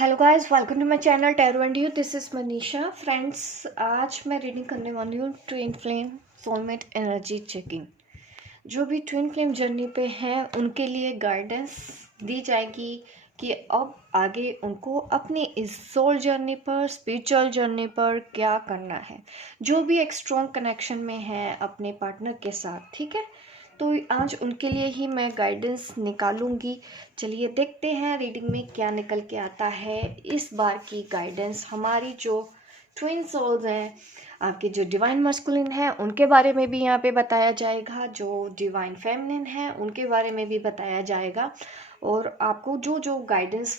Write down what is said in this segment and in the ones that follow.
Hello guys, welcome to my channel tarot and you. This is Manisha. Friends, आज मैं reading करने वाली हूँ twin flame soulmate energy checking. जो भी ट्विन फ्लेम जर्नी पे हैं उनके लिए गाइडेंस दी जाएगी कि अब आगे उनको अपनी इस सोल जर्नी पर, स्पिरिचुअल जर्नी पर क्या करना है। जो भी एक स्ट्रॉन्ग कनेक्शन में है अपने पार्टनर के साथ, ठीक है, तो आज उनके लिए ही मैं गाइडेंस निकालूंगी। चलिए देखते हैं रीडिंग में क्या निकल के आता है। इस बार की गाइडेंस हमारी जो ट्विन सोल्स हैं, आपके जो डिवाइन मस्कुलिन है उनके बारे में भी यहाँ पे बताया जाएगा, जो डिवाइन फेमिनिन है उनके बारे में भी बताया जाएगा, और आपको जो जो गाइडेंस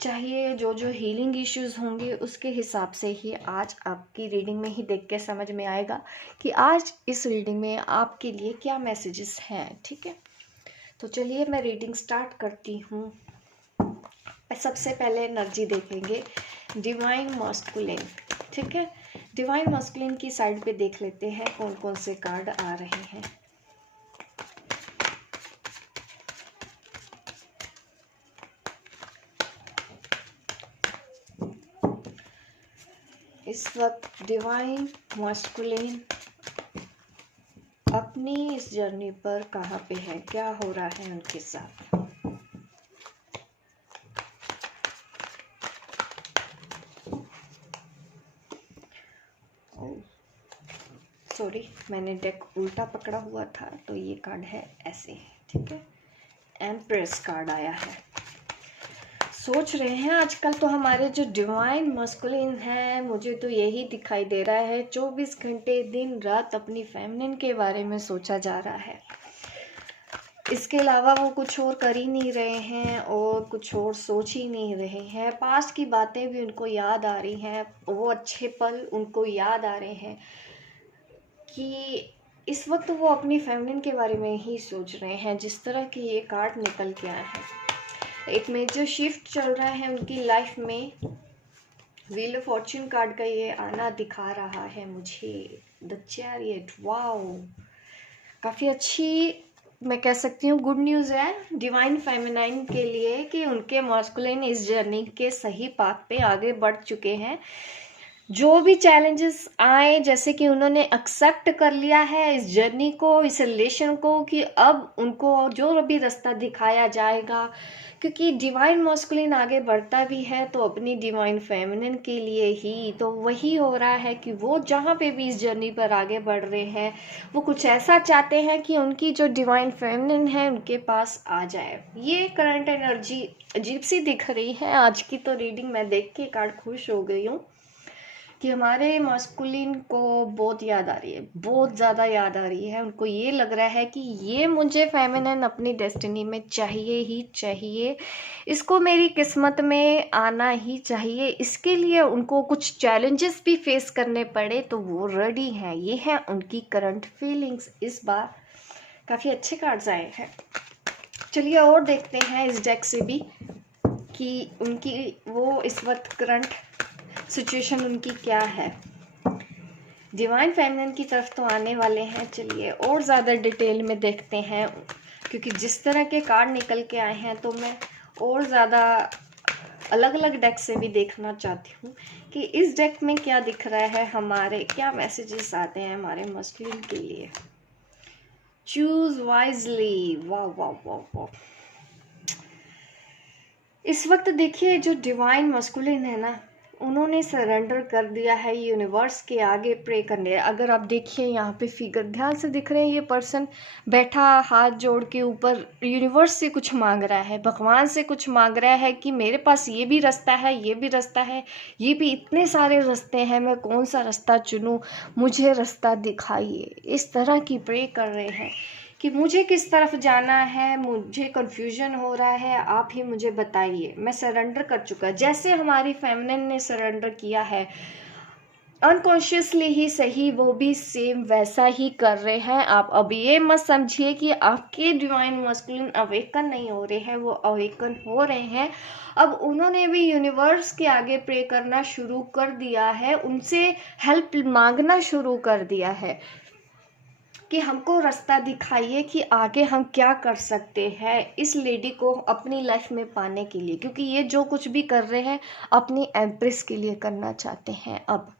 चाहिए, जो जो हीलिंग इश्यूज होंगे उसके हिसाब से ही आज आपकी रीडिंग में ही देख के समझ में आएगा कि आज इस रीडिंग में आपके लिए क्या मैसेजेस हैं। ठीक है, तो चलिए मैं रीडिंग स्टार्ट करती हूँ। सबसे पहले एनर्जी देखेंगे डिवाइन मस्कुलिन। ठीक है, डिवाइन मस्कुलिन की साइड पे देख लेते हैं कौन कौन से कार्ड आ रहे हैं। इस वक्त डिवाइन मस्कुलिन अपनी इस जर्नी पर कहाँ पे है, क्या हो रहा है उनके साथ। सॉरी, मैंने डेक उल्टा पकड़ा हुआ था, तो ये कार्ड है ऐसे। ठीक है, एम्प्रेस कार्ड आया है। सोच रहे हैं आजकल तो हमारे जो डिवाइन मस्कुलिन है, मुझे तो यही दिखाई दे रहा है 24 घंटे दिन रात अपनी फेमिनिन के बारे में सोचा जा रहा है। इसके अलावा वो कुछ और कर ही नहीं रहे हैं और कुछ और सोच ही नहीं रहे हैं। पास्ट की बातें भी उनको याद आ रही हैं, वो अच्छे पल उनको याद आ रहे हैं कि इस वक्त वो अपनी फेमिनिन के बारे में ही सोच रहे हैं। जिस तरह की ये कार्ड निकल के आया है, एक मेजर शिफ्ट चल रहा है उनकी लाइफ में। व्हील ऑफ फॉर्च्यून कार्ड का ये आना दिखा रहा है मुझे। द चैरियट, वाओ, काफ़ी अच्छी, मैं कह सकती हूँ गुड न्यूज़ है डिवाइन फेमिनाइन के लिए कि उनके मास्कुलिन इस जर्नी के सही पाथ पे आगे बढ़ चुके हैं। जो भी चैलेंजेस आए, जैसे कि उन्होंने एक्सेप्ट कर लिया है इस जर्नी को, इस रिलेशन को, कि अब उनको जो भी रास्ता दिखाया जाएगा, क्योंकि डिवाइन मस्कुलिन आगे बढ़ता भी है तो अपनी डिवाइन फेमिनिन के लिए ही। तो वही हो रहा है कि वो जहाँ पे भी इस जर्नी पर आगे बढ़ रहे हैं, वो कुछ ऐसा चाहते हैं कि उनकी जो डिवाइन फेमिनिन है उनके पास आ जाए। ये करंट एनर्जी अजीब सी दिख रही है। आज की तो रीडिंग मैं देख के कार्ड खुश हो गई हूँ कि हमारे मस्कुलिन को बहुत याद आ रही है, बहुत ज़्यादा याद आ रही है। उनको ये लग रहा है कि ये मुझे फेमिनिन अपनी डेस्टिनी में चाहिए ही चाहिए, इसको मेरी किस्मत में आना ही चाहिए। इसके लिए उनको कुछ चैलेंजेस भी फेस करने पड़े तो वो रेडी हैं। ये है उनकी करंट फीलिंग्स। इस बार काफ़ी अच्छे कार्ड्स आए हैं। चलिए और देखते हैं इस डेक से भी कि उनकी वो इस वक्त करंट सिचुएशन उनकी क्या है। डिवाइन फेमिनिन की तरफ तो आने वाले हैं। चलिए और ज़्यादा डिटेल में देखते हैं, क्योंकि जिस तरह के कार्ड निकल के आए हैं तो मैं और ज़्यादा अलग अलग डेक से भी देखना चाहती हूँ कि इस डेक में क्या दिख रहा है, हमारे क्या मैसेजेस आते हैं हमारे मस्कुलिन के लिए। चूज वाइजली, वाह वाह वाह वाह। इस वक्त देखिए जो डिवाइन मस्कुलिन है ना, उन्होंने सरेंडर कर दिया है यूनिवर्स के आगे प्रे करने। अगर आप देखिए यहाँ पे फिगर ध्यान से दिख रहे हैं, ये पर्सन बैठा हाथ जोड़ के ऊपर यूनिवर्स से कुछ मांग रहा है, भगवान से कुछ मांग रहा है कि मेरे पास ये भी रास्ता है, ये भी रास्ता है, ये भी इतने सारे रास्ते हैं, मैं कौन सा रास्ता चुनूं, मुझे रास्ता दिखाइए। इस तरह की प्रे कर रहे हैं कि मुझे किस तरफ जाना है, मुझे कन्फ्यूजन हो रहा है, आप ही मुझे बताइए। मैं सरेंडर कर चुका, जैसे हमारी फेमिनिन ने सरेंडर किया है अनकॉन्शियसली ही सही, वो भी सेम वैसा ही कर रहे हैं। आप अब ये मत समझिए कि आपके डिवाइन मस्कुलिन अवेकन नहीं हो रहे हैं, वो अवेकन हो रहे हैं। अब उन्होंने भी यूनिवर्स के आगे प्रे करना शुरू कर दिया है, उनसे हेल्प मांगना शुरू कर दिया है कि हमको रास्ता दिखाइए कि आगे हम क्या कर सकते हैं इस लेडी को अपनी लाइफ में पाने के लिए, क्योंकि ये जो कुछ भी कर रहे हैं अपनी एम्प्रेस के लिए करना चाहते हैं। अब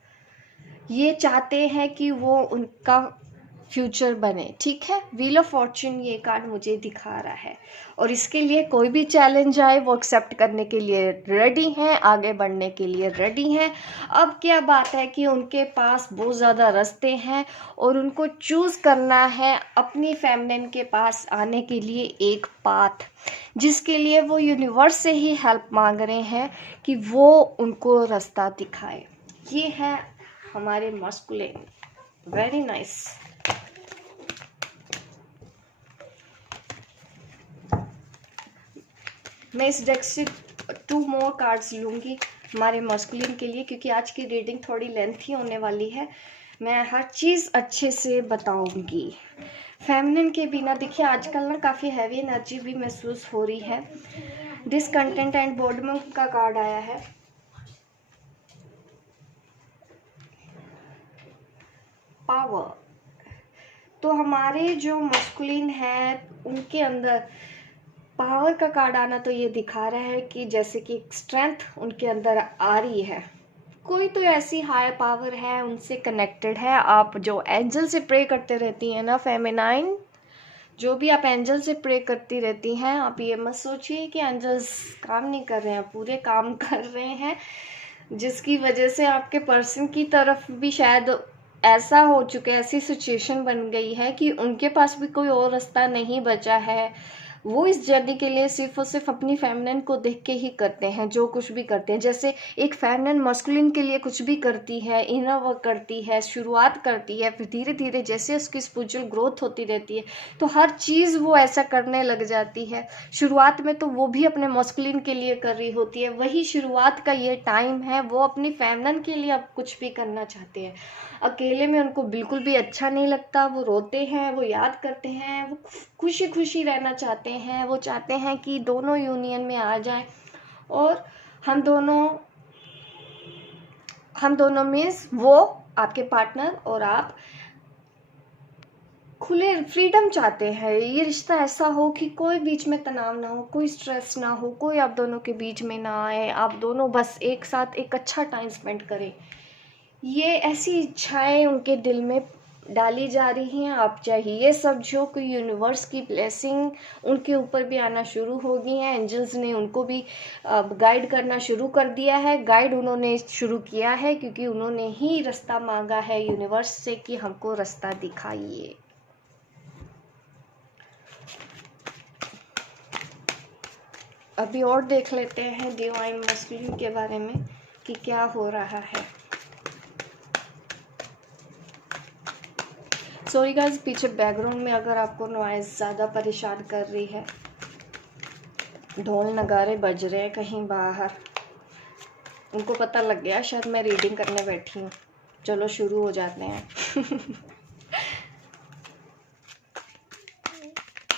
ये चाहते हैं कि वो उनका फ्यूचर बने, ठीक है। व्हील ऑफ फॉर्च्यून ये कार्ड मुझे दिखा रहा है, और इसके लिए कोई भी चैलेंज आए वो एक्सेप्ट करने के लिए रेडी हैं, आगे बढ़ने के लिए रेडी हैं। अब क्या बात है कि उनके पास बहुत ज़्यादा रास्ते हैं और उनको चूज़ करना है अपनी फेमिनिन के पास आने के लिए एक पाथ, जिसके लिए वो यूनिवर्स से ही हेल्प मांग रहे हैं कि वो उनको रास्ता दिखाए। ये है हमारे मस्कुलिन। Very nice. मैं इस डेक से 2 मोर कार्ड्स लूँगी हमारे मस्कुलिन के लिए, क्योंकि आज की रीडिंग थोड़ी लेंथी होने वाली है। मैं हर चीज़ अच्छे से बताऊँगी। फेमिनिन के बिना देखिए आजकल ना काफ़ी हैवी एनर्जी भी महसूस हो रही है। डिसकंटेंट एंड बोर्डम का कार्ड आया है। पावर। तो हमारे जो मस्कुलिन है उनके अंदर पावर का कार्ड आना तो ये दिखा रहा है कि जैसे कि स्ट्रेंथ उनके अंदर आ रही है। कोई तो ऐसी हाई पावर है, उनसे कनेक्टेड है। आप जो एंजल से प्रे करते रहती हैं ना फेमिनाइन, जो भी आप एंजल से प्रे करती रहती हैं, आप ये मत सोचिए कि एंजल्स काम नहीं कर रहे हैं, पूरे काम कर रहे हैं। जिसकी वजह से आपके पर्सन की तरफ भी शायद ऐसा हो चुका है, ऐसी सिचुएशन बन गई है कि उनके पास भी कोई और रास्ता नहीं बचा है। वो इस जर्नी के लिए सिर्फ और सिर्फ अपनी फेमिनिन को देख के ही करते हैं जो कुछ भी करते हैं। जैसे एक फेमिनिन मस्कुलिन के लिए कुछ भी करती है, इनर वर्क करती है, शुरुआत करती है, फिर धीरे धीरे जैसे उसकी स्पिरिचुअल ग्रोथ होती रहती है तो हर चीज़ वो ऐसा करने लग जाती है। शुरुआत में तो वो भी अपने मस्कुलिन के लिए कर रही होती है, वही शुरुआत का ये टाइम है, वो अपनी फेमिनिन के लिए अब कुछ भी करना चाहते हैं। अकेले में उनको बिल्कुल भी अच्छा नहीं लगता, वो रोते हैं, वो याद करते हैं, वो खुशी खुशी रहना चाहते हैं। वो चाहते हैं कि दोनों यूनियन में आ जाए और हम दोनों मीन्स वो आपके पार्टनर और आप खुले फ्रीडम चाहते हैं। ये रिश्ता ऐसा हो कि कोई बीच में तनाव ना हो, कोई स्ट्रेस ना हो, कोई आप दोनों के बीच में ना आए, आप दोनों बस एक साथ एक अच्छा टाइम स्पेंड करें। ये ऐसी इच्छाएं उनके दिल में डाली जा रही हैं। आप चाहिए समझो कि यूनिवर्स की ब्लेसिंग उनके ऊपर भी आना शुरू हो गई है। एंजल्स ने उनको भी गाइड करना शुरू कर दिया है। गाइड उन्होंने शुरू किया है क्योंकि उन्होंने ही रास्ता मांगा है यूनिवर्स से कि हमको रास्ता दिखाइए। अभी और देख लेते हैं डिवाइन मस्कुलिन के बारे में कि क्या हो रहा है। सॉरी गाइस, पीछे बैकग्राउंड में अगर आपको नॉइज़ ज़्यादा परेशान कर रही है, ढोल नगारे बज रहे हैं कहीं बाहर, उनको पता लग गया शायद मैं रीडिंग करने बैठी हूँ। चलो शुरू हो जाते हैं।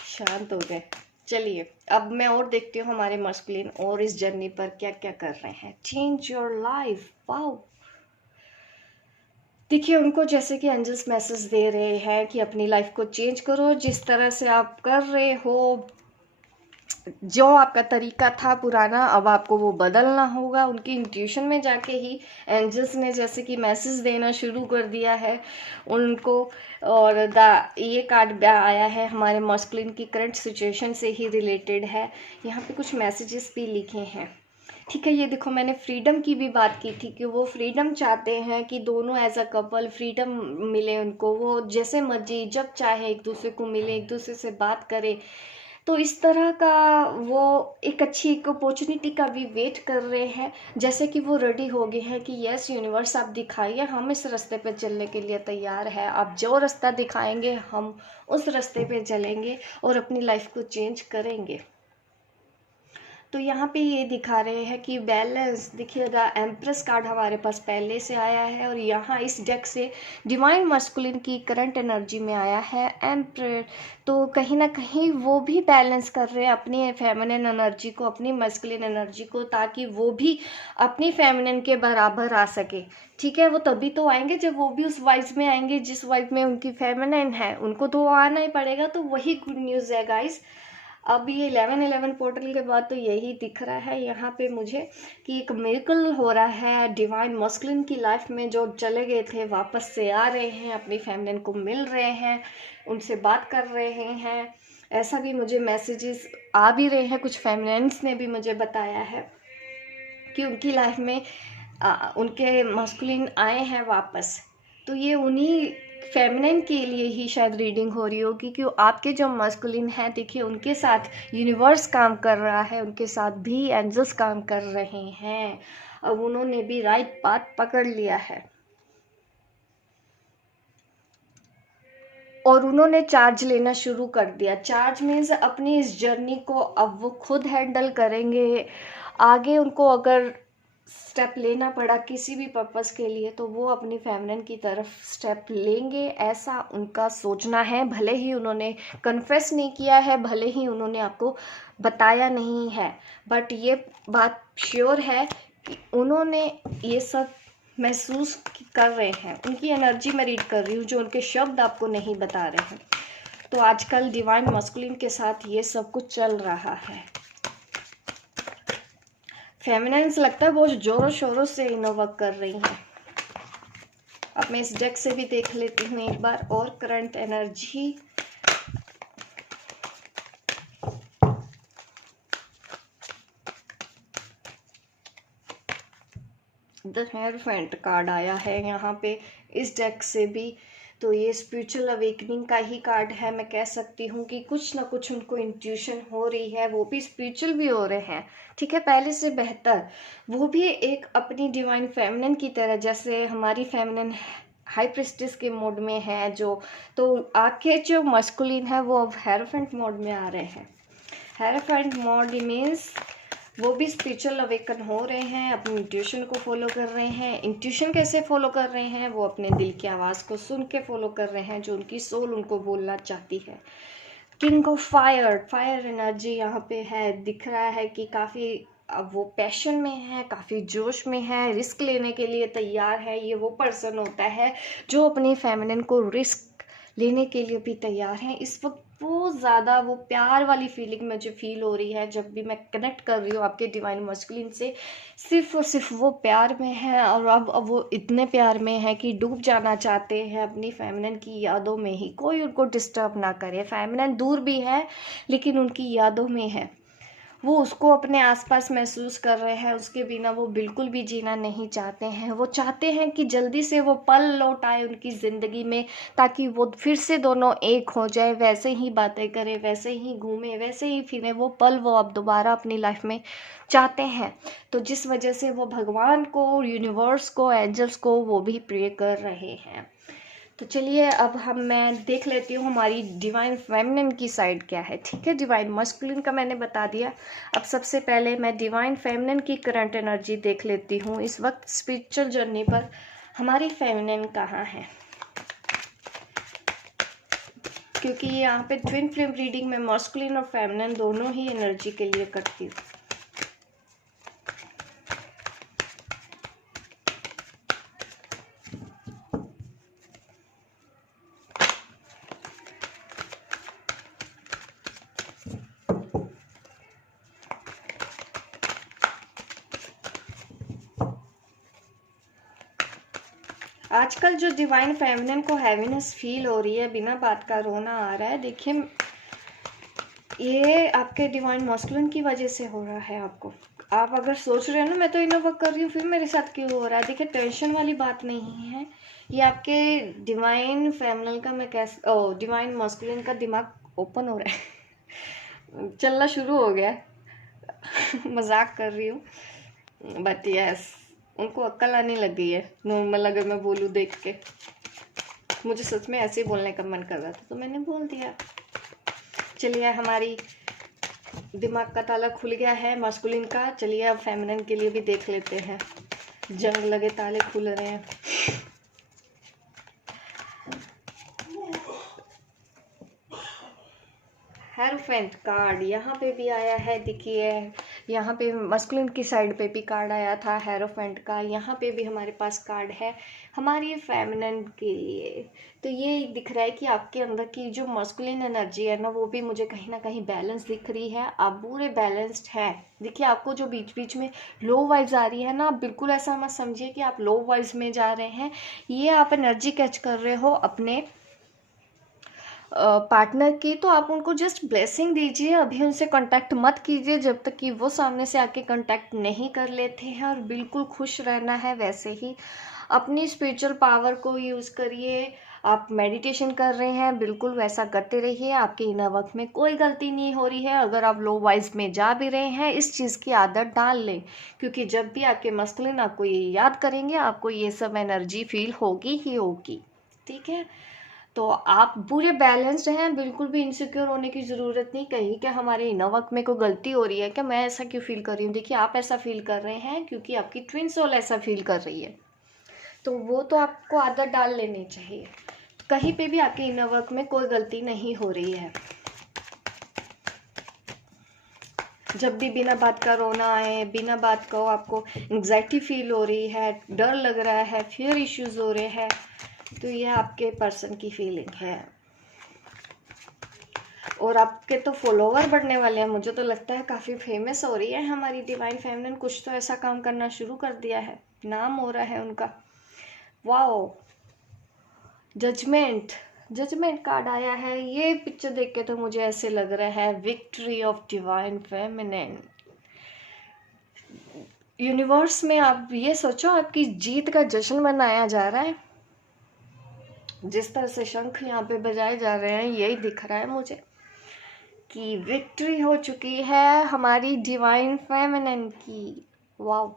शांत हो गए। चलिए अब मैं और देखती हूँ हमारे मस्कुलिन और इस जर्नी पर क्या क्या कर रहे हैं। Change your life. वाओ, देखिए उनको जैसे कि एंजल्स मैसेज दे रहे हैं कि अपनी लाइफ को चेंज करो। जिस तरह से आप कर रहे हो, जो आपका तरीका था पुराना, अब आपको वो बदलना होगा। उनकी इंट्यूशन में जाके ही एंजल्स ने जैसे कि मैसेज देना शुरू कर दिया है उनको। और ये कार्ड आया है हमारे मस्कुलिन की करंट सिचुएशन से ही रिलेटेड है। यहाँ पे कुछ मैसेजेस भी लिखे हैं, ठीक है। ये देखो, मैंने फ्रीडम की भी बात की थी कि वो फ्रीडम चाहते हैं कि दोनों एज अ कपल फ्रीडम मिले उनको। वो जैसे मर्जी जब चाहे एक दूसरे को मिले, एक दूसरे से बात करे। तो इस तरह का वो एक अच्छी एक अपॉर्चुनिटी का भी वेट कर रहे हैं। जैसे कि वो रेडी हो गए हैं कि यस यूनिवर्स आप दिखाइए, हम इस रास्ते पे चलने के लिए तैयार है। आप जो रास्ता दिखाएंगे हम उस रास्ते पे चलेंगे और अपनी लाइफ को चेंज करेंगे। तो यहाँ पे ये दिखा रहे हैं कि बैलेंस, देखिएगा एम्प्रेस कार्ड हमारे पास पहले से आया है और यहाँ इस डेक से डिवाइन मस्कुलिन की करंट एनर्जी में आया है एम्प्रेस। तो कहीं ना कहीं वो भी बैलेंस कर रहे हैं अपनी फेमिनिन एनर्जी को, अपनी मस्कुलिन एनर्जी को, ताकि वो भी अपनी फेमिनिन के बराबर आ सके। ठीक है, वो तभी तो आएंगे जब वो भी उस वाइब में आएंगे जिस वाइब में उनकी फेमिनिन है, उनको तो आना ही पड़ेगा। तो वही गुड न्यूज़ है गाइस। अब ये 11/11 पोर्टल के बाद तो यही दिख रहा है यहाँ पे मुझे कि एक मिरेकल हो रहा है। डिवाइन मस्कुलिन की लाइफ में जो चले गए थे वापस से आ रहे हैं, अपनी फेमिनिन को मिल रहे हैं, उनसे बात कर रहे हैं। ऐसा भी मुझे मैसेजेस आ भी रहे हैं, कुछ फेमिनिन्स ने भी मुझे बताया है कि उनकी लाइफ में उनके मस्कुलिन आए हैं वापस। तो ये उन्हीं फेमिनिन के लिए ही शायद रीडिंग हो रही होगी कि आपके जो मस्कुलिन हैं, देखिए उनके साथ यूनिवर्स काम कर रहा है, उनके साथ भी एंजल्स काम कर रहे हैं। अब उन्होंने भी राइट पाथ पकड़ लिया है और उन्होंने चार्ज लेना शुरू कर दिया। चार्ज मीन्स अपनी इस जर्नी को अब वो खुद हैंडल करेंगे। आगे उनको अगर स्टेप लेना पड़ा किसी भी पर्पस के लिए तो वो अपनी फेमिनिन की तरफ स्टेप लेंगे, ऐसा उनका सोचना है। भले ही उन्होंने कन्फेस नहीं किया है, भले ही उन्होंने आपको बताया नहीं है, बट ये बात श्योर है कि उन्होंने ये सब महसूस कर रहे हैं। उनकी एनर्जी मैं रीड कर रही हूँ, जो उनके शब्द आपको नहीं बता रहे हैं। तो आजकल डिवाइन मस्कुलिन के साथ ये सब कुछ चल रहा है। फेमिनिन्स लगता है बहुत जोरों शोरों से इनोवर्क कर रही हैं। अब मैं इस डेक से भी देख लेती हूँ एक बार और current energy. The hierophant card आया है यहाँ पे इस डेक से भी। तो ये स्पिरिचुअल अवेकनिंग का ही कार्ड है। मैं कह सकती हूँ कि कुछ ना कुछ उनको इंट्यूशन हो रही है, वो भी स्पिरिचुअल भी हो रहे हैं। ठीक है, पहले से बेहतर। वो भी एक अपनी डिवाइन फेमिनिन की तरह, जैसे हमारी फेमिनिन हाई प्रिस्टिस के मोड में है जो, तो आके जो मस्कुलिन है वो अब हेरोफेंट मोड में आ रहे हैं। हेरोफेंट मोड मीन्स वो भी स्पिरिचुअल अवेकन हो रहे हैं, अपनी इंट्यूशन को फॉलो कर रहे हैं। इंट्यूशन कैसे फॉलो कर रहे हैं? वो अपने दिल की आवाज़ को सुन के फॉलो कर रहे हैं, जो उनकी सोल उनको बोलना चाहती है। King of fire, fire energy यहाँ पे है। दिख रहा है कि काफ़ी अब वो पैशन में है, काफ़ी जोश में है, रिस्क लेने के लिए तैयार है। ये वो पर्सन होता है जो अपनी फेमिनिन को रिस्क लेने के लिए भी तैयार है। इस वक्त बहुत ज़्यादा वो प्यार वाली फीलिंग मुझे फील हो रही है जब भी मैं कनेक्ट कर रही हूँ आपके डिवाइन मस्कुलिन से। सिर्फ और सिर्फ वो प्यार में है और अब वो इतने प्यार में है कि डूब जाना चाहते हैं अपनी फेमिनिन की यादों में ही। कोई उनको डिस्टर्ब ना करे। फेमिनिन दूर भी है लेकिन उनकी यादों में है, वो उसको अपने आसपास महसूस कर रहे हैं। उसके बिना वो बिल्कुल भी जीना नहीं चाहते हैं। वो चाहते हैं कि जल्दी से वो पल लौट आए उनकी ज़िंदगी में, ताकि वो फिर से दोनों एक हो जाए, वैसे ही बातें करें, वैसे ही घूमें, वैसे ही फिरें। वो पल वो अब दोबारा अपनी लाइफ में चाहते हैं। तो जिस वजह से वो भगवान को, यूनिवर्स को, एंजल्स को वो भी प्रे कर रहे हैं। तो चलिए अब मैं देख लेती हूँ हमारी डिवाइन फेमिनिन की साइड क्या है। ठीक है, डिवाइन मस्कुलिन का मैंने बता दिया। अब सबसे पहले मैं डिवाइन फेमिनिन की करंट एनर्जी देख लेती हूँ। इस वक्त स्पिरिचुअल जर्नी पर हमारी फेमिनिन कहाँ है, क्योंकि यहाँ पे ट्विन फ्लेम रीडिंग में मस्कुलिन और फेमिनिन दोनों ही एनर्जी के लिए करती हूँ। आजकल जो डिवाइन फेमिनिन को हैवीनेस फील हो रही है, बिना बात का रोना आ रहा है, देखिए ये आपके डिवाइन मस्कुलिन की वजह से हो रहा है। आपको, आप अगर सोच रहे हो ना मैं तो इनोवर्क वर्क कर रही हूँ फिर मेरे साथ क्यों हो रहा है, देखिए टेंशन वाली बात नहीं है। ये आपके डिवाइन फेमिनिन का, मैं कैसे डिवाइन मस्कुलिन का दिमाग ओपन हो रहा है चलना शुरू हो गया मजाक कर रही हूँ, बट यस उनको अक्ल आने लग गई है। नॉर्मल अगर मैं बोलूँ देख के, मुझे सच में ऐसे ही बोलने का मन कर रहा था तो मैंने बोल दिया। चलिए हमारी दिमाग का ताला खुल गया है मास्कुलिन का। चलिए अब फेमिनिन के लिए भी देख लेते हैं। जंग लगे ताले खुल रहे हैं। हेरोफेंट कार्ड यहाँ पे भी आया है। देखिए यहाँ पे मस्कुलिन की साइड पे भी कार्ड आया था हेरोफेंट का। यहाँ पे भी हमारे पास कार्ड है हमारी फेमिनिन के लिए। तो ये दिख रहा है कि आपके अंदर की जो मस्कुलिन एनर्जी है ना, वो भी मुझे कहीं ना कहीं बैलेंस दिख रही है। आप पूरे बैलेंस्ड हैं। देखिए आपको जो बीच बीच में लो वाइब्स आ रही है ना, बिल्कुल ऐसा मत समझिए कि आप लो वाइब्स में जा रहे हैं। ये आप एनर्जी कैच कर रहे हो अपने पार्टनर की, तो आप उनको जस्ट ब्लेसिंग दीजिए। अभी उनसे कांटेक्ट मत कीजिए जब तक कि वो सामने से आके कांटेक्ट नहीं कर लेते हैं। और बिल्कुल खुश रहना है। वैसे ही अपनी स्पिरिचुअल पावर को यूज़ करिए। आप मेडिटेशन कर रहे हैं, बिल्कुल वैसा करते रहिए। आपके इनर वर्क में कोई गलती नहीं हो रही है। अगर आप लो वाइज में जा भी रहे हैं, इस चीज़ की आदत डाल लें, क्योंकि जब भी आपके मस्कुलिन आपको ये याद करेंगे, आपको ये सब एनर्जी फील होगी ही होगी। ठीक है, तो आप पूरे बैलेंस्ड हैं। बिल्कुल भी इनसिक्योर होने की ज़रूरत नहीं कहीं कि हमारे इनर वर्क में कोई गलती हो रही है कि मैं ऐसा क्यों फील कर रही हूँ। देखिए आप ऐसा फील कर रहे हैं क्योंकि आपकी ट्विन सोल ऐसा फील कर रही है। तो वो तो आपको आदत डाल लेनी चाहिए। कहीं पे भी आपके इनर वर्क में कोई गलती नहीं हो रही है। जब भी बिना बात का रोना आए, बिना बात का आपको एंग्जाइटी फील हो रही है, डर लग रहा है, फियर इश्यूज हो रहे हैं, तो ये आपके पर्सन की फीलिंग है। और आपके तो फॉलोवर बढ़ने वाले हैं। मुझे तो लगता है काफ़ी फेमस हो रही है हमारी डिवाइन फेमिनिन। कुछ तो ऐसा काम करना शुरू कर दिया है, नाम हो रहा है उनका। वाओ, जजमेंट कार्ड आया है। ये पिक्चर देख के तो मुझे ऐसे लग रहा है victory of divine feminine. Universe में आप ये सोचो, आपकी जीत का जश्न मनाया जा रहा है। जिस तरह से शंख यहाँ पे बजाए जा रहे हैं, यही दिख रहा है मुझे कि विक्ट्री हो चुकी है हमारी डिवाइन फेमिनिन की। Wow,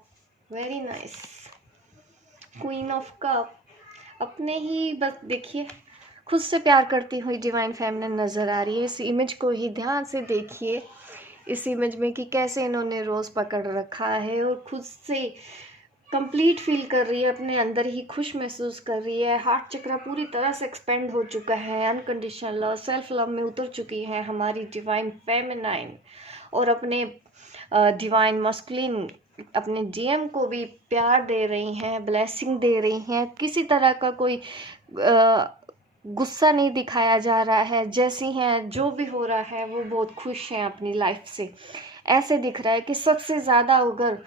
very nice. Queen of cup अपने ही बस देखिए खुद से प्यार करती हुई डिवाइन फेमिनिन नज़र आ रही है। इस इमेज को ही ध्यान से देखिए, इस इमेज में कि कैसे इन्होंने रोज़ पकड़ रखा है और खुद से कंप्लीट फील कर रही है, अपने अंदर ही खुश महसूस कर रही है। हार्ट चक्र पूरी तरह से एक्सपेंड हो चुका है। अनकंडीशनल लव, सेल्फ लव में उतर चुकी है हमारी डिवाइन फेमिनाइन। और अपने डिवाइन मस्कुलिन, अपने डीएम को भी प्यार दे रही हैं, ब्लेसिंग दे रही हैं। किसी तरह का कोई गुस्सा नहीं दिखाया जा रहा है। जैसी हैं, जो भी हो रहा है, वो बहुत खुश हैं अपनी लाइफ से। ऐसे दिख रहा है कि सबसे ज़्यादा अगर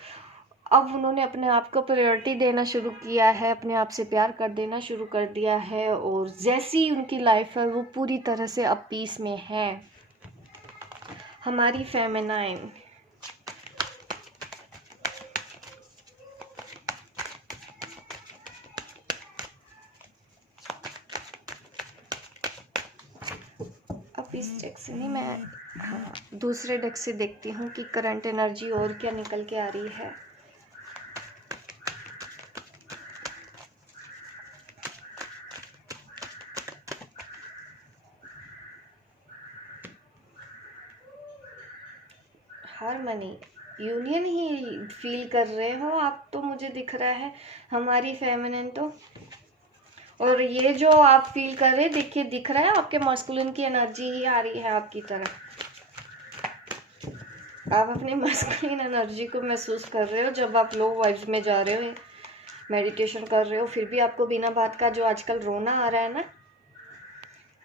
अब उन्होंने अपने आप को प्रायोरिटी देना शुरू किया है, अपने आप से प्यार कर देना शुरू कर दिया है। और जैसी उनकी लाइफ है, वो पूरी तरह से अब पीस में है हमारी फेमिनाइन। अब इस डेक से नहीं, मैं दूसरे डेक से देखती हूँ कि करंट एनर्जी और क्या निकल के आ रही है। हार्मनी, यूनियन ही फील कर रहे हो आप तो, मुझे दिख रहा है हमारी फेमिनिन तो। और ये जो आप फील कर रहे हैं, देखिए दिख रहा है आपके मस्कुलिन की एनर्जी ही आ रही है आपकी तरफ। आप अपनी मस्कुलिन एनर्जी को महसूस कर रहे हो जब आप लो वाइब्स में जा रहे हो, मेडिटेशन कर रहे हो, फिर भी आपको बिना बात का जो आजकल रोना आ रहा है ना,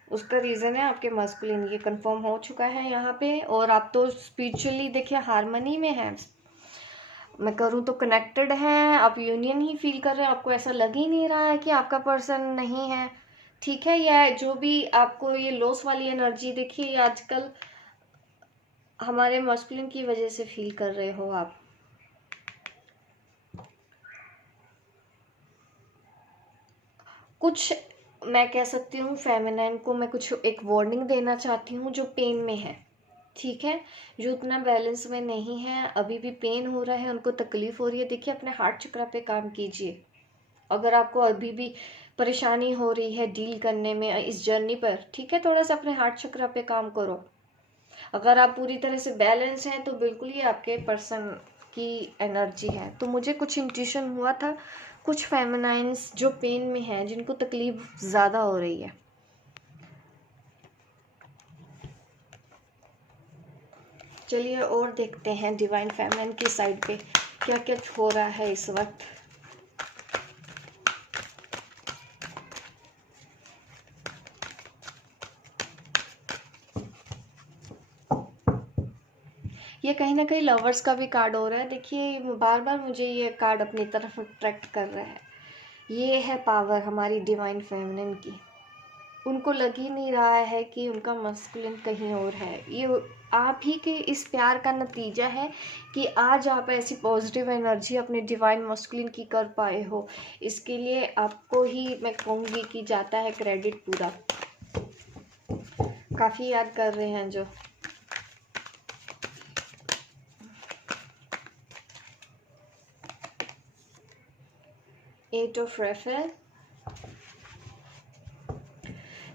उसका रीज़न है आपके मस्कुलिन। ये कंफर्म हो चुका है यहाँ पे। और आप तो स्पिरिचुअली देखिए हार्मनी में है, मैं करूँ तो कनेक्टेड हैं, आप यूनियन ही फील कर रहे हैं। आपको ऐसा लग ही नहीं रहा है कि आपका पर्सन नहीं है। ठीक है, या जो भी आपको ये लॉस वाली एनर्जी देखिए आजकल हमारे मस्कुलिन की वजह से फील कर रहे हो आप। कुछ मैं कह सकती हूँ फेमिनाइन को मैं कुछ एक वार्निंग देना चाहती हूँ जो पेन में है। ठीक है, जो उतना बैलेंस में नहीं है, अभी भी पेन हो रहा है, उनको तकलीफ हो रही है। देखिए अपने हार्ट चक्र पे काम कीजिए। अगर आपको अभी भी परेशानी हो रही है डील करने में इस जर्नी पर, ठीक है, थोड़ा सा अपने हार्ट चक्र पे काम करो। अगर आप पूरी तरह से बैलेंस हैं तो बिल्कुल ही आपके पर्सन की एनर्जी है। तो मुझे कुछ इंट्यूशन हुआ था, कुछ फेमिनाइंस जो पेन में हैं, जिनको तकलीफ ज़्यादा हो रही है। चलिए और देखते हैं डिवाइन फेमिनिन की साइड पे क्या क्या हो रहा है इस वक्त। ये कहीं ना कहीं लवर्स का भी कार्ड हो रहा है। देखिए बार बार मुझे ये कार्ड अपनी तरफ अट्रैक्ट कर रहा है। ये है पावर हमारी डिवाइन फेमिनिन की। उनको लग ही नहीं रहा है कि उनका मस्कुलिन कहीं और है। ये आप ही के इस प्यार का नतीजा है कि आज आप ऐसी पॉजिटिव एनर्जी अपने डिवाइन मस्कुलिन की कर पाए हो। इसके लिए आपको ही मैं कहूँगी कि जाता है क्रेडिट पूरा। काफ़ी याद कर रहे हैं जो। एट ऑफ रेफेल।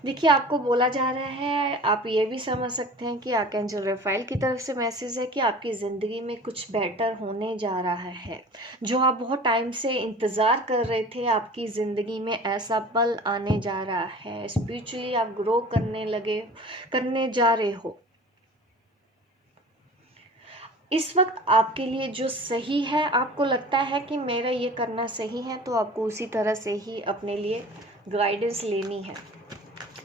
देखिए आपको बोला जा रहा है, आप ये भी समझ सकते हैं कि आर्कएंजल रेफाइल की तरफ से मैसेज है कि आपकी ज़िंदगी में कुछ बेटर होने जा रहा है। जो आप बहुत टाइम से इंतज़ार कर रहे थे, आपकी ज़िंदगी में ऐसा पल आने जा रहा है। स्पिरिचुअली आप ग्रो करने जा रहे हो। इस वक्त आपके लिए जो सही है, आपको लगता है कि मेरा ये करना सही है, तो आपको उसी तरह से ही अपने लिए गाइडेंस लेनी है।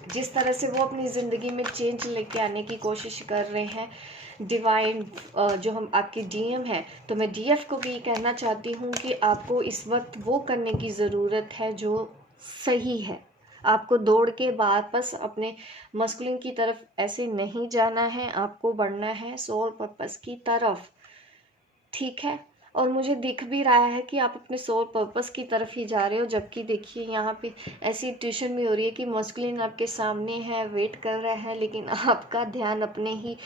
जिस तरह से वो अपनी ज़िंदगी में चेंज लेके आने की कोशिश कर रहे हैं डिवाइन, जो हम आपके डीएम हैं, तो मैं डीएफ को भी कहना चाहती हूँ कि आपको इस वक्त वो करने की ज़रूरत है जो सही है। आपको दौड़ के वापस अपने मस्कुलिन की तरफ ऐसे नहीं जाना है, आपको बढ़ना है सोल पर्पस की तरफ, ठीक है। और मुझे दिख भी रहा है कि आप अपने सोल पर्पस की तरफ ही जा रहे हो। जबकि देखिए यहाँ पे ऐसी ट्यूशन भी हो रही है कि मस्कुलिन आपके सामने है, वेट कर रहा है, लेकिन आपका ध्यान अपने ही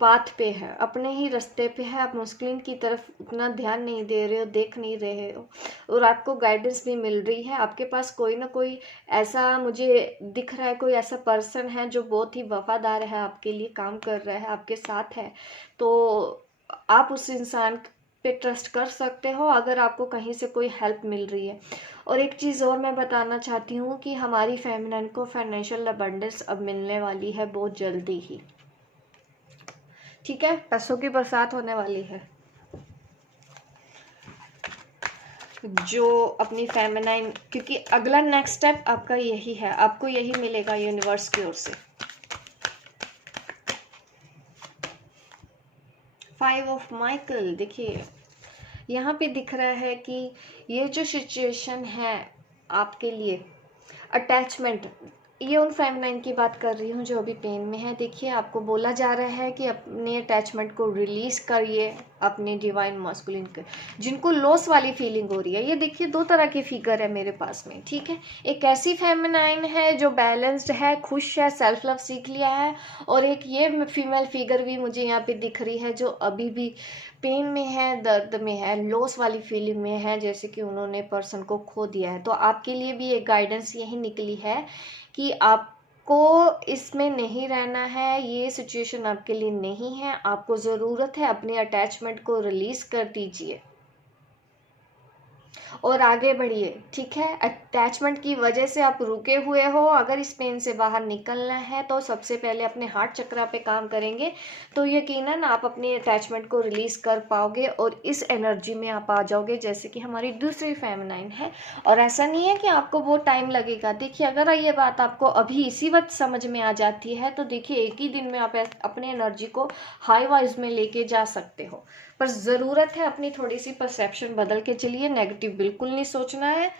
पाथ पे है, अपने ही रास्ते पे है। आप मस्कुलिन की तरफ उतना ध्यान नहीं दे रहे हो, देख नहीं रहे हो। और आपको गाइडेंस भी मिल रही है। आपके पास कोई ना कोई ऐसा मुझे दिख रहा है, कोई ऐसा पर्सन है जो बहुत ही वफादार है, आपके लिए काम कर रहा है, आपके साथ है। तो आप उस इंसान पे ट्रस्ट कर सकते हो अगर आपको कहीं से कोई हेल्प मिल रही है। और एक चीज़ और मैं बताना चाहती हूँ कि हमारी फेमिनिन को फाइनेंशियल अबंडेंस अब मिलने वाली है बहुत जल्दी ही, ठीक है। पैसों की बरसात होने वाली है। जो अपनी फेमिनिन, क्योंकि अगला नेक्स्ट स्टेप आपका यही है, आपको यही मिलेगा यूनिवर्स की ओर से। 5 ऑफ माइकल। देखिए यहाँ पे दिख रहा है कि ये जो सिचुएशन है आपके लिए अटैचमेंट, ये उन फेमिनाइन की बात कर रही हूँ जो अभी पेन में है। देखिए आपको बोला जा रहा है कि अपने अटैचमेंट को रिलीज करिए अपने डिवाइन मस्कुलिन के, जिनको लॉस वाली फीलिंग हो रही है। ये देखिए दो तरह की फिगर है मेरे पास में, ठीक है। एक ऐसी फेमिनाइन है जो बैलेंस्ड है, खुश है, सेल्फ लव सीख लिया है। और एक ये फीमेल फिगर भी मुझे यहाँ पे दिख रही है जो अभी भी पेन में है, दर्द में है, लॉस वाली फीलिंग में है, जैसे कि उन्होंने पर्सन को खो दिया है। तो आपके लिए भी एक गाइडेंस यही निकली है कि आपको इसमें नहीं रहना है, ये सिचुएशन आपके लिए नहीं है। आपको ज़रूरत है अपने अटैचमेंट को रिलीज़ कर दीजिए और आगे बढ़िए, ठीक है। अटैचमेंट की वजह से आप रुके हुए हो, अगर इस पेन से बाहर निकलना है तो सबसे पहले अपने हार्ट चक्रा पे काम करेंगे तो यकीनन आप अपने अटैचमेंट को रिलीज़ कर पाओगे और इस एनर्जी में आप आ जाओगे जैसे कि हमारी दूसरी फेमिनाइन है। और ऐसा नहीं है कि आपको बहुत टाइम लगेगा। देखिए अगर ये बात आपको अभी इसी वक्त समझ में आ जाती है तो देखिए एक ही दिन में आप अपने एनर्जी को हाई वाइज में लेके जा सकते हो। पर ज़रूरत है अपनी थोड़ी सी परसेप्शन बदल के चलिए। नेगेटिव बिल्कुल नहीं सोचना है,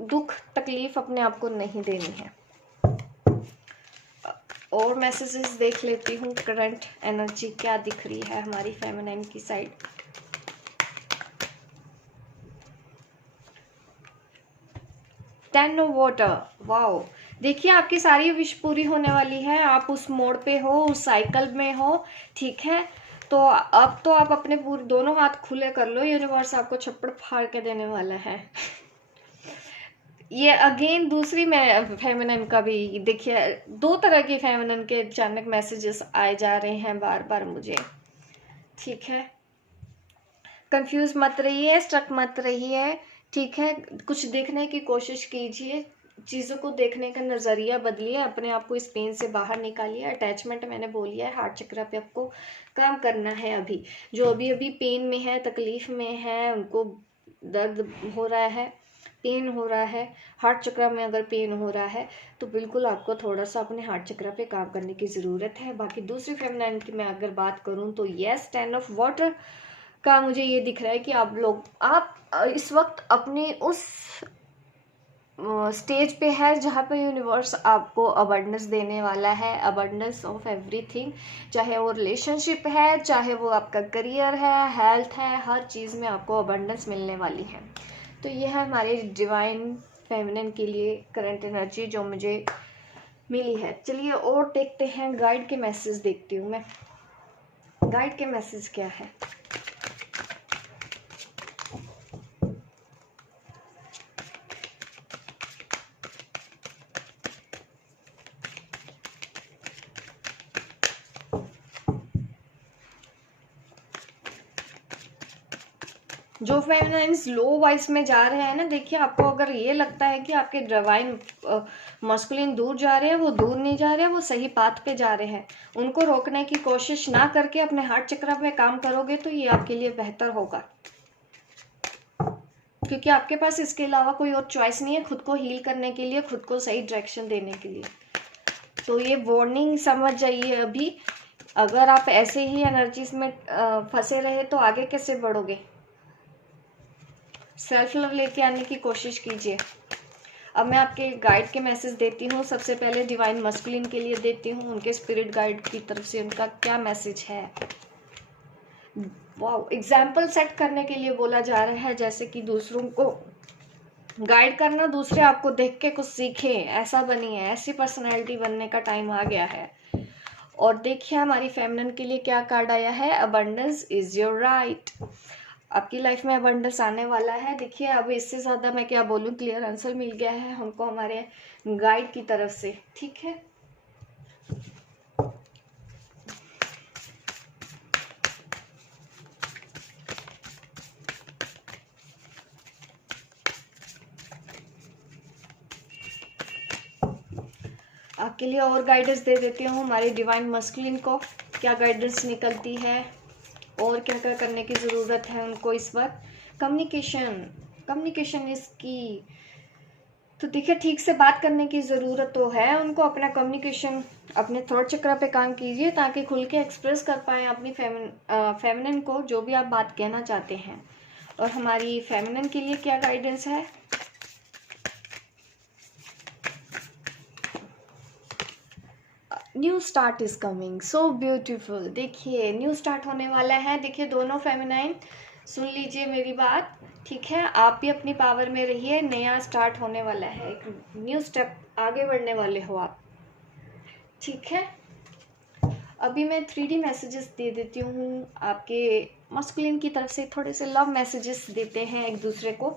दुख तकलीफ अपने आप को नहीं देनी है। और मैसेजेस देख लेती हूँ, करंट एनर्जी क्या दिख रही है हमारी फेमिनाइन की side. Ten of water, wow. देखिए आपकी सारी विश पूरी होने वाली है। आप उस मोड़ पे हो, उस साइकिल में हो, ठीक है। तो अब तो आप अपने पूरे दोनों हाथ खुले कर लो, यूनिवर्स आपको छप्पड़ फाड़ के देने वाला है। ये अगेन दूसरी में फेमिनिन का भी देखिए, दो तरह के फेमिनिन के अचानक मैसेजेस आए जा रहे हैं बार बार मुझे, ठीक है। कंफ्यूज मत रहिए, स्ट्रक मत रहिए, ठीक है। कुछ देखने की कोशिश कीजिए, चीज़ों को देखने का नज़रिया बदलिए, अपने आप को इस पेन से बाहर निकालिए। अटैचमेंट मैंने बोलिया है, हार्ट चक्र पे आपको काम करना है। अभी जो अभी अभी पेन में है, तकलीफ में है, उनको दर्द हो रहा है, पेन हो रहा है, हार्ट चक्र में अगर पेन हो रहा है तो बिल्कुल आपको थोड़ा सा अपने हार्ट चक्र पे काम करने की ज़रूरत है। बाकी दूसरी फेमिनिन की मैं अगर बात करूँ तो यस, 10 ऑफ वाटर का मुझे ये दिख रहा है कि आप इस वक्त अपनी उस स्टेज पे है जहाँ पे यूनिवर्स आपको अबंडेंस देने वाला है, अबंडेंस ऑफ एवरीथिंग। चाहे वो रिलेशनशिप है, चाहे वो आपका करियर है, हेल्थ है, हर चीज़ में आपको अबंडेंस मिलने वाली है। तो ये है हमारे डिवाइन फेमिनिन के लिए करंट एनर्जी जो मुझे मिली है। चलिए और देखते हैं, गाइड के मैसेज देखती हूँ मैं, गाइड के मैसेज क्या है। जो फेमिनाइन्स लो वॉइस में जा रहे हैं ना, देखिए आपको अगर ये लगता है कि आपके डिवाइन मस्कुलिन दूर जा रहे हैं, वो दूर नहीं जा रहे हैं, वो सही पाथ पे जा रहे हैं। उनको रोकने की कोशिश ना करके अपने हार्ट चक्र पे काम करोगे तो ये आपके लिए बेहतर होगा, क्योंकि आपके पास इसके अलावा कोई और चॉइस नहीं है खुद को हील करने के लिए, खुद को सही डायरेक्शन देने के लिए। तो ये वार्निंग समझ जाइए अभी। अगर आप ऐसे ही एनर्जीज में फंसे रहे तो आगे कैसे बढ़ोगे। सेल्फ लव लेके आने की कोशिश कीजिए। अब मैं आपके गाइड के मैसेज देती हूँ। सबसे पहले डिवाइन मस्कुलिन के लिए देती हूँ, उनके स्पिरिट गाइड की तरफ से उनका क्या मैसेज है। वाओ, एग्जाम्पल सेट करने के लिए बोला जा रहा है, जैसे कि दूसरों को गाइड करना, दूसरे आपको देख के कुछ सीखे, ऐसा बनिए, ऐसी पर्सनैलिटी बनने का टाइम आ गया है। और देखिए हमारी फेमिनिन के लिए क्या कार्ड आया है, अबंडेंस इज योर राइट। आपकी लाइफ में अबंडेंस आने वाला है। देखिए अब इससे ज़्यादा मैं क्या बोलूँ, क्लियर आंसर मिल गया है हमको हमारे गाइड की तरफ से, ठीक है। आपके लिए और गाइडेंस दे देती हूँ। हमारी डिवाइन मस्कुलिन को क्या गाइडेंस निकलती है और क्या क्या करने की ज़रूरत है उनको इस वक्त। कम्युनिकेशन इज की। तो देखिए ठीक से बात करने की ज़रूरत तो है उनको। अपना कम्युनिकेशन, अपने थॉट चक्र पे काम कीजिए ताकि खुल के एक्सप्रेस कर पाएँ अपनी फेमिनिन को जो भी आप बात कहना चाहते हैं। और हमारी फेमिनिन के लिए क्या गाइडेंस है। New start is coming, so beautiful. देखिए न्यू स्टार्ट होने वाला है। देखिए दोनों फेमिनाइन सुन लीजिए मेरी बात, ठीक है। आप भी अपनी पावर में रहिए, नया स्टार्ट होने वाला है, एक न्यू स्टेप आगे बढ़ने वाले हो आप, ठीक है। अभी मैं 3D मैसेजेस दे देती हूँ। आपके मस्कुलिन की तरफ से थोड़े से लव मैसेजेस देते हैं एक दूसरे को।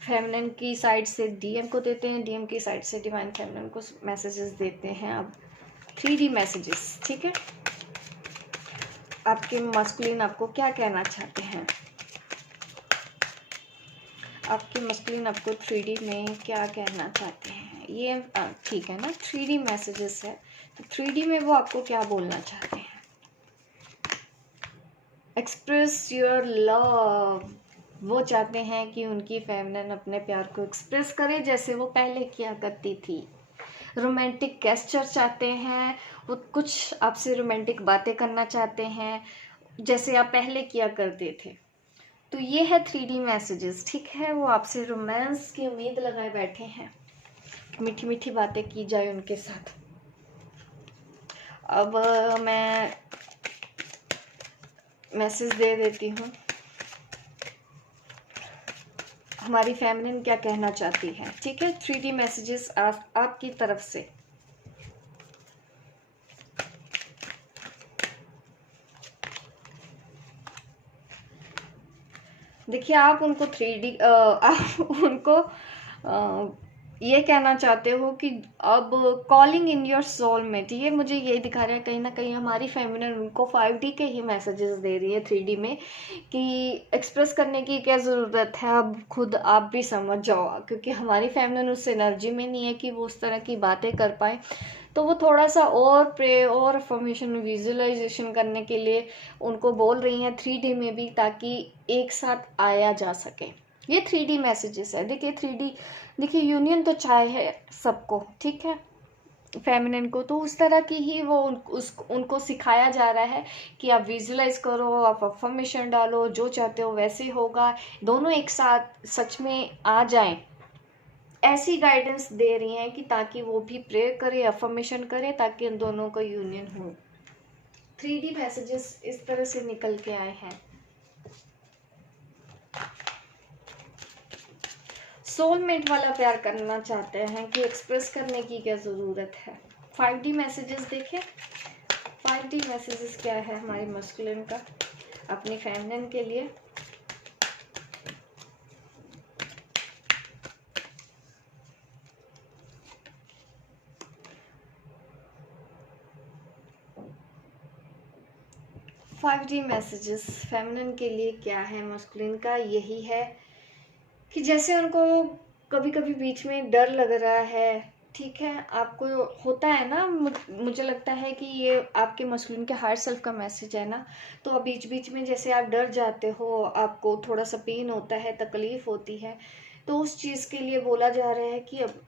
फेमिनिन की साइड से डीएम को देते हैं, डीएम की साइड से डिवाइन फेमिनिन को मैसेजेस देते हैं। अब 3D मैसेजेस, ठीक है। आपके मस्कुलिन आपको क्या कहना चाहते हैं, आपके मस्कुलिन आपको 3D में क्या कहना चाहते हैं। ये ठीक है ना, 3D मैसेजेस है तो 3D में वो आपको क्या बोलना चाहते हैं। Express your love. वो चाहते हैं कि उनकी फेमिनिन अपने प्यार को एक्सप्रेस करे जैसे वो पहले किया करती थी। रोमांटिक गेस्चर चाहते हैं, वो कुछ आपसे रोमांटिक बातें करना चाहते हैं जैसे आप पहले किया करते थे। तो ये है 3D मैसेजेस, ठीक है। वो आपसे रोमांस की उम्मीद लगाए बैठे हैं, मीठी मीठी बातें की जाए उनके साथ। अब मैं मैसेज दे देती हूँ हमारी फेमिनिन क्या कहना चाहती है, ठीक है। 3D मैसेजेस आपकी तरफ से। देखिए आप उनको 3D आप उनको ये कहना चाहते हो कि अब कॉलिंग इन योर सोलमेट, ये मुझे ये दिखा रहा है कहीं ना कहीं हमारी फेमिनिन उनको 5D के ही मैसेजेस दे रही है 3D में, कि एक्सप्रेस करने की क्या ज़रूरत है, अब खुद आप भी समझ जाओ, क्योंकि हमारी फेमिनिन उस एनर्जी में नहीं है कि वो उस तरह की बातें कर पाए। तो वो थोड़ा सा और प्रे और अफर्मेशन विजुअलाइजेशन करने के लिए उनको बोल रही हैं 3D में भी, ताकि एक साथ आया जा सके। ये 3D मैसेजेस है। देखिए 3D, देखिए यूनियन तो चाहे है सबको, ठीक है, फेमिनिन को, तो उस तरह की ही वो उनको सिखाया जा रहा है कि आप विजुअलाइज करो, आप अफर्मेशन डालो, जो चाहते हो वैसे होगा, दोनों एक साथ सच में आ जाएं, ऐसी गाइडेंस दे रही हैं कि ताकि वो भी प्रेयर करे, अफर्मेशन करे, ताकि उन दोनों का यूनियन हो। 3D मैसेजेस इस तरह से निकल के आए हैं। सोलमेट वाला प्यार करना चाहते हैं कि एक्सप्रेस करने की क्या ज़रूरत है। 5D मैसेजेस देखें, 5D मैसेजेस क्या है हमारी मस्कुलिन का अपनी फेमिनिन के लिए। फाइव डी मैसेजेस फेमिनिन के लिए क्या है मस्कुलिन का, यही है कि जैसे उनको कभी कभी बीच में डर लग रहा है, ठीक है, आपको होता है ना, मुझे लगता है कि ये आपके मस्कुलिन के हायर सेल्फ का मैसेज है ना, तो अब बीच बीच में जैसे आप डर जाते हो, आपको थोड़ा सा पेन होता है, तकलीफ होती है, तो उस चीज़ के लिए बोला जा रहा है कि अब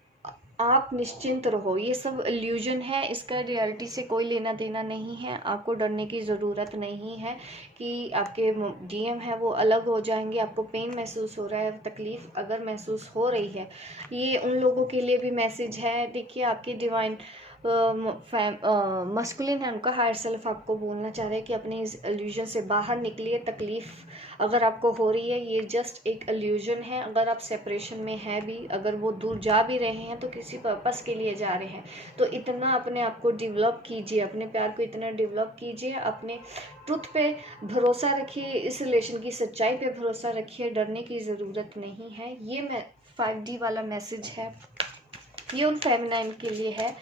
आप निश्चिंत रहो, ये सब इल्यूजन है, इसका रियलिटी से कोई लेना देना नहीं है, आपको डरने की ज़रूरत नहीं है कि आपके डीएम है वो अलग हो जाएंगे, आपको पेन महसूस हो रहा है, तकलीफ़ अगर महसूस हो रही है, ये उन लोगों के लिए भी मैसेज है। देखिए आपके डिवाइन मस्कुलिन है, उनका हायर सेल्फ आपको बोलना चाह रहा है कि अपने इस इल्यूजन से बाहर निकलिए। तकलीफ़ अगर आपको हो रही है, ये जस्ट एक इल्यूजन है। अगर आप सेपरेशन में है भी, अगर वो दूर जा भी रहे हैं तो किसी पर्पस के लिए जा रहे हैं, तो इतना अपने आप को डेवलप कीजिए, अपने प्यार को इतना डेवलप कीजिए, अपने ट्रुथ पे भरोसा रखिए, इस रिलेशन की सच्चाई पे भरोसा रखिए, डरने की ज़रूरत नहीं है। ये 5D वाला मैसेज है, ये उन फेमिनाइन के लिए है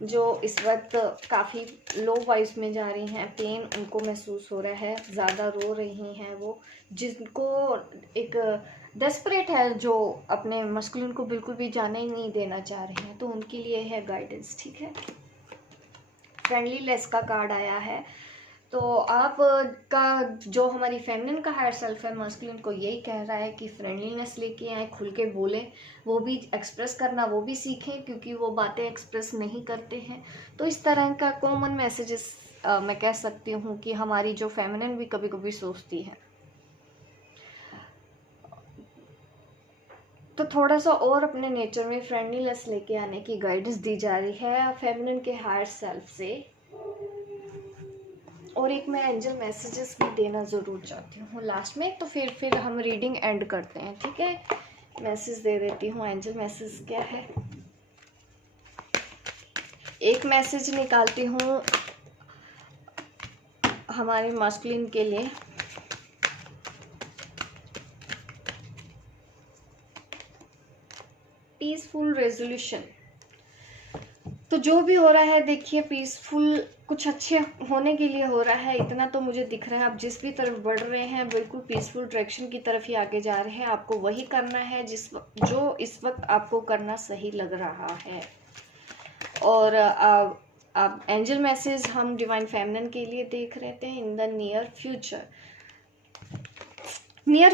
जो इस वक्त काफ़ी लो वाइब्स में जा रही हैं, पेन उनको महसूस हो रहा है, ज़्यादा रो रही हैं वो, जिनको एक डेस्परेट है, जो अपने मस्कुलिन को बिल्कुल भी जाने ही नहीं देना चाह रहे हैं, तो उनके लिए है गाइडेंस, ठीक है। फ्रेंडलीनेस का कार्ड आया है, तो आप का जो हमारी फेमिनिन का हायर सेल्फ है मस्कुलिन को यही कह रहा है कि फ्रेंडलीनेस लेके आए, खुल के बोलें, वो भी एक्सप्रेस करना वो भी सीखें, क्योंकि वो बातें एक्सप्रेस नहीं करते हैं। तो इस तरह का कॉमन मैसेजेस मैं कह सकती हूँ कि हमारी जो फेमिनिन भी कभी कभी सोचती है। तो थोड़ा सा और अपने नेचर में फ्रेंडलीनेस लेके आने की गाइडेंस दी जा रही है फेमिनिन के हायर सेल्फ से। और एक मैं एंजल मैसेजेस भी देना ज़रूर चाहती हूँ लास्ट में, तो फिर हम रीडिंग एंड करते हैं, ठीक है। मैसेज दे देती हूँ, एंजल मैसेज क्या है। एक मैसेज निकालती हूँ हमारे मस्कुलिन के लिए, पीसफुल रेजोल्यूशन। तो जो भी हो रहा है देखिए पीसफुल कुछ अच्छे होने के लिए हो रहा है, इतना तो मुझे दिख रहा है। आप जिस भी तरफ बढ़ रहे हैं बिल्कुल पीसफुल डायरेक्शन की तरफ ही आगे जा रहे हैं। आपको वही करना है जो इस वक्त आपको करना सही लग रहा है। और आप एंजल मैसेज हम डिवाइन फेमिनिन के लिए देख रहे थे इन द नियर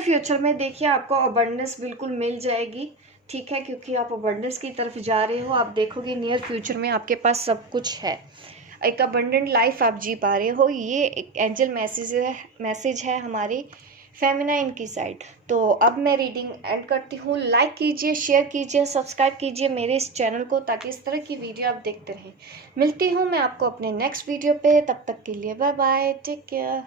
फ्यूचर में देखिए आपको अबंडेंस बिल्कुल मिल जाएगी, ठीक है, क्योंकि आप अबंडेंस की तरफ जा रहे हो। आप देखोगे नियर फ्यूचर में आपके पास सब कुछ है, एक अबंडेंट लाइफ आप जी पा रहे हो। ये एक एंजल मैसेज है हमारी फेमिनाइन की साइड। तो अब मैं रीडिंग एंड करती हूँ। लाइक कीजिए, शेयर कीजिए, सब्सक्राइब कीजिए मेरे इस चैनल को, ताकि इस तरह की वीडियो आप देखते रहें। मिलती हूँ मैं आपको अपने नेक्स्ट वीडियो पे, तब तक के लिए बाय बाय, टेक केयर।